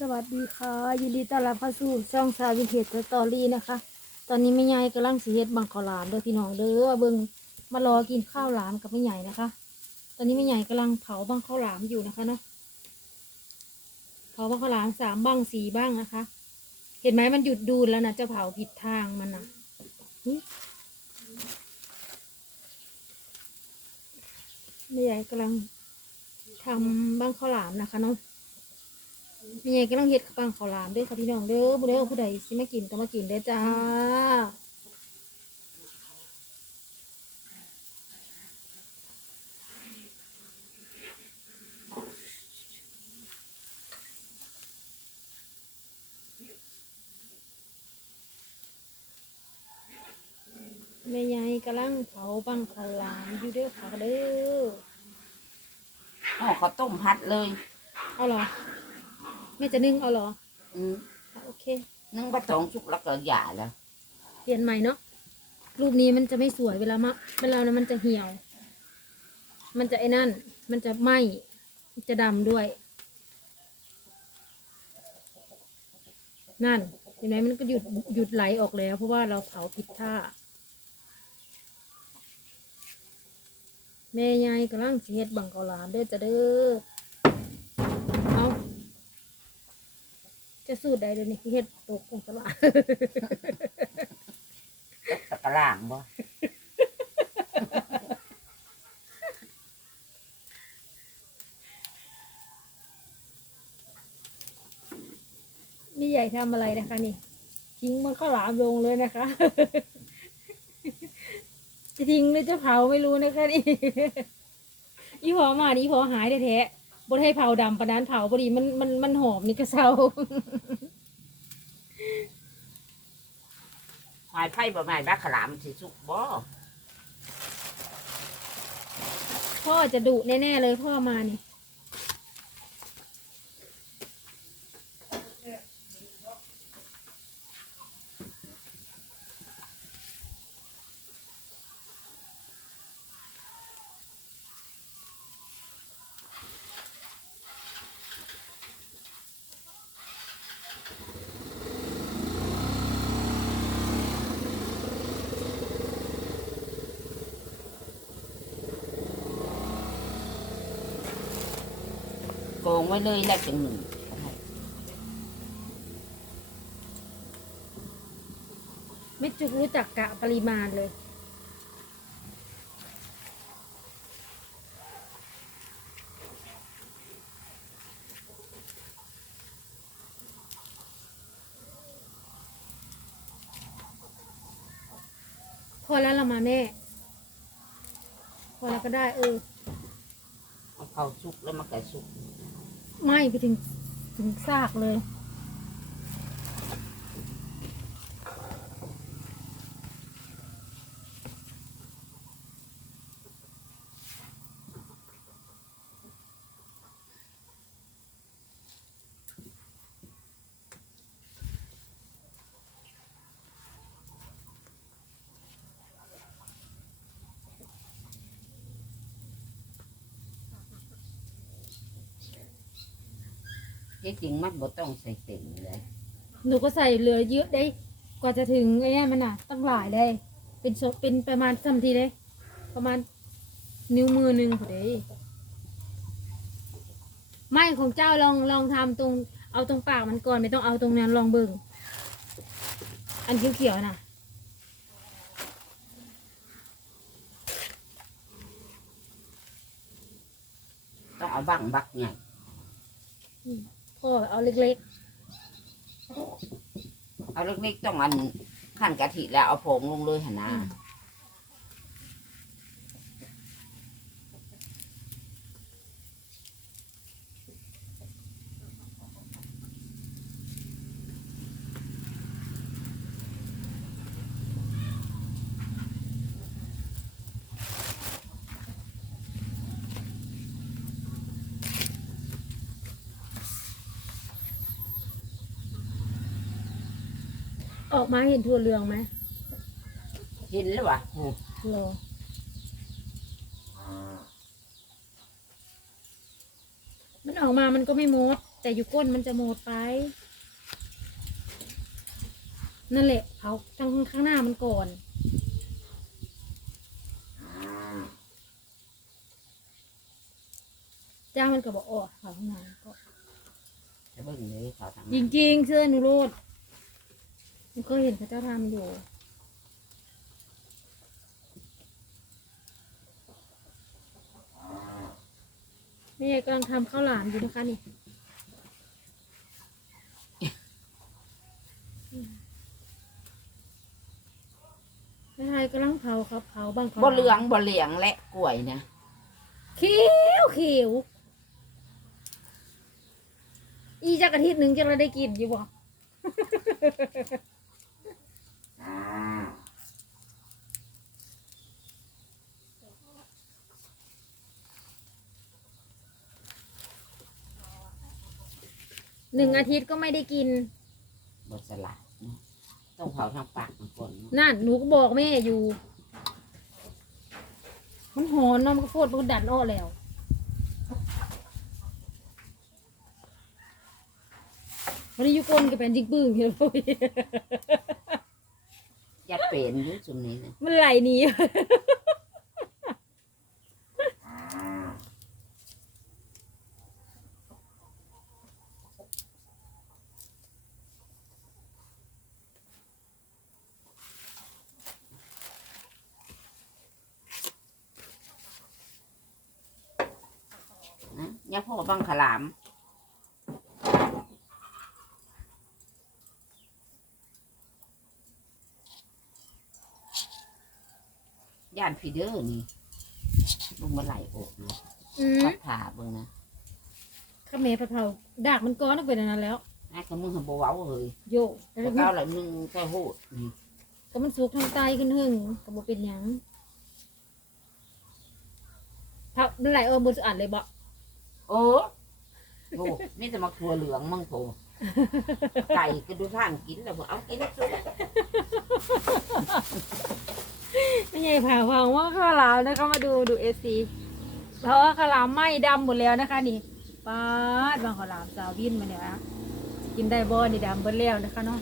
สวัสดีค่ะ ยินดีต้อนรับเข้าสู่ช่องสาววินเทจสตอรี่นะคะ ตอนนี้แม่ยายกำลังสีเฮ็ดบังขาวหลามเด้อพี่น้องเด้อเบิ่งมารอกินข้าวหลามกับแม่ใหญ่นะคะ ตอนนี้แม่ใหญ่กำลังเผาบังข้าวหลามอยู่นะคะเนาะเผาบังข้าวหลามสามบังสี่บังนะคะ เห็นไหมมันหยุดดูดแล้วนะจะเผาผิดทางมันนะหึแม่ใหญ่กำลังทำบังข้าวหลามนะคะเนาะ มีไงก็ต้องเฮ็ดปังข้าวหลามเด้วยค่ะพี่น้องเด้อผู้ใดเอาผู้ใดสิมากินก็มากินเด้อจ้าแม่ยายกำลังเผาปังข้าวหลามอยู่เด้อค่ะเด้ออ๋อเขาต้มพัดเลย เอาเหรอแม่จะนึ่งเอาเหรออืมอะโอเค นึ่งปลาสองชุกแล้วก็หย่าแล้วเปลี่ยนใหม่เนาะรูปนี้มันจะไม่สวยเวลามะเวลามันจะเหี่ยว มันจะไอ้นั่น มันจะไหม้มันจะดำด้วย นั่นเห็นไหมมันก็หยุดหยุดไหลออกแล้ว เพราะว่าเราเผาผิดท่า แม่ยายกำลังสิเฮ็ดบังกอลามเด้อจะเด้อ จะสูตรใดเดี๋ยวนี้ที่เฮ็ดตกลงตลาดตะกะล่างบ่นี่ใหญ่ทำอะไรนะคะนี่ทิ้งมันข้าวหลามลงเลยนะคะ จะทิ้งหรือจะเผาไม่รู้นะคะนี่อีพอมานี่อีพอหายแท้ๆ บนให้เผาดำปะนั้นเผาพอดีมันมันมันหอมนี่ก็เศร้า หมายไผ่บ่หมายบักขลามสิสุกบ่พ่อจะดุแน่ๆเลยพ่อมานี่ ไว้เลยแล้วจังหนึ่งไม่จุกรู้จักกะปริมาณเลย พอแล้วละมาแม่ พอแล้วก็ได้เออ เอาเข้าสุกแล้วมันก็สุก ไหม้ไปถึงถึงซากเลย ที่จริงมันบ่ต้องใส่เต็มเลยหนูก็ใส่เหลือเยอะได้ กว่าจะถึงไอ้เนี่ยมันอะตั้งหลายได้เป็นศพเป็นประมาณสามทีเลย ประมาณนิ้วมือหนึ่งพอดีไม่ของเจ้าลองลองทำตรง เอาตรงปากมันก่อนไม่ต้องเอาตรงนั้นลองเบิ่งอันเขียวๆน่ะ ต้องเอาบังบักไง พ่อเอาเล็กเอาเล็กๆต้องอันขั้นกะทิแล้วเอาผงลงเลยหนนะๆ ออกมาเห็นทั่วเรืองไหมเห็นแล้ววะโอ้รอมันออกมามันก็ไม่มด แต่อยู่ก้นมันจะหมดไป นั่นแหละเผาทางข้างหน้ามันก่อน จ้างมันก็บอกอ๋อเผาข้างหน้าก็จะเบิ่งเลยเขาทำจริงๆเสื้อหนูโรด หนูเคยเห็นพระเจ้าทำอยู่ นี่กำลังทำข้าวหลามอยู่นะคะนี่ไทยกำลังเผาครับเผาบางข้าวบ่หลามเหลืองบ่เหลียงและกล้วยนะเขียวเขียวอีจักอาทิตย์หนึ่งจะเราได้กินอยู่บ่ หนึ่งอาทิตย์ก็ไม่ได้กินบ่สลัดนะต้องเผาทางปากมันก่อนเนาะนั่นหนูก็บอกแม่อยู่ มันหอนเนาะมันก็โคตรมันก็ดันอ้อแล้ว วันนี้อยุกลก็เป็นจิงปึ้งเห็นเลยยัดเป็นอยู่ซุมนี้นะมันไหลหนี นะยาพ่อบังขลาม ย่านพีเดอร์นี่ลงมาไหลอกเลยอืมพัดผ่าเบิ่งนะข้าเมผัดเผาดากมันก้อนต้องเป็นอันนั้นแล้ว ไอ้ก็มึงหันบ่เว้าเลยโยกแล้วบ่ก็เก้าละหนึ่งแค่โหดนี่ก็มันสุกทางใต้ขึ้นหึ่งก็บ่เป็นหยังผักมันไหลเออบนอัดเลยบ่ โอ้โหนี่จะมาครัวเหลืองมั่งโถไก่ก็ดูท่านกินแล้วบ่เอากินสุดไม่ใช่ผ่าฟังว่าข้าวหลามนะคะมาดูดูเอซีเพราะว่าข้าวหลามไหม้ดำหมดแล้วนะคะ นี่ป้าดบางข้าวหลามสาววินมาเนี่ยนะกินได้บ่นี่ดำเบิดแล้วนะคะเนาะ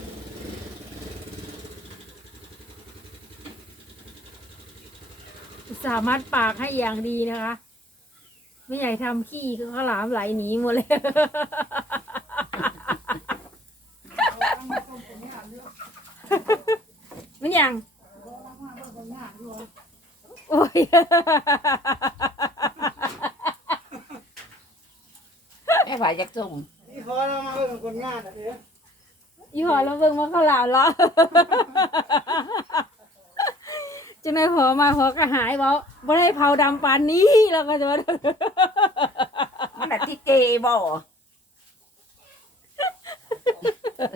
สามารถปากให้อย่างดีนะคะ ไม่ใหญ่ทำขี้คือข้าวหลามไหลหนีหมดเลย มันยัง โอ้ย แม่ฝ่ายจักส่งนี่พอเรามาเบิ่งคนงานอะเด้อ อีหอเราเบิ่งมาข้าวหลามแล้ว จะไม่พอมาพอกระหายบอกบ่ได้เผาดำปานนี้แล้วก็จะว่ามันน่ะที่เจบ่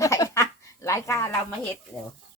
หลายค่ะหลายค่ะเรามาเฮ็ดเดี๋ยว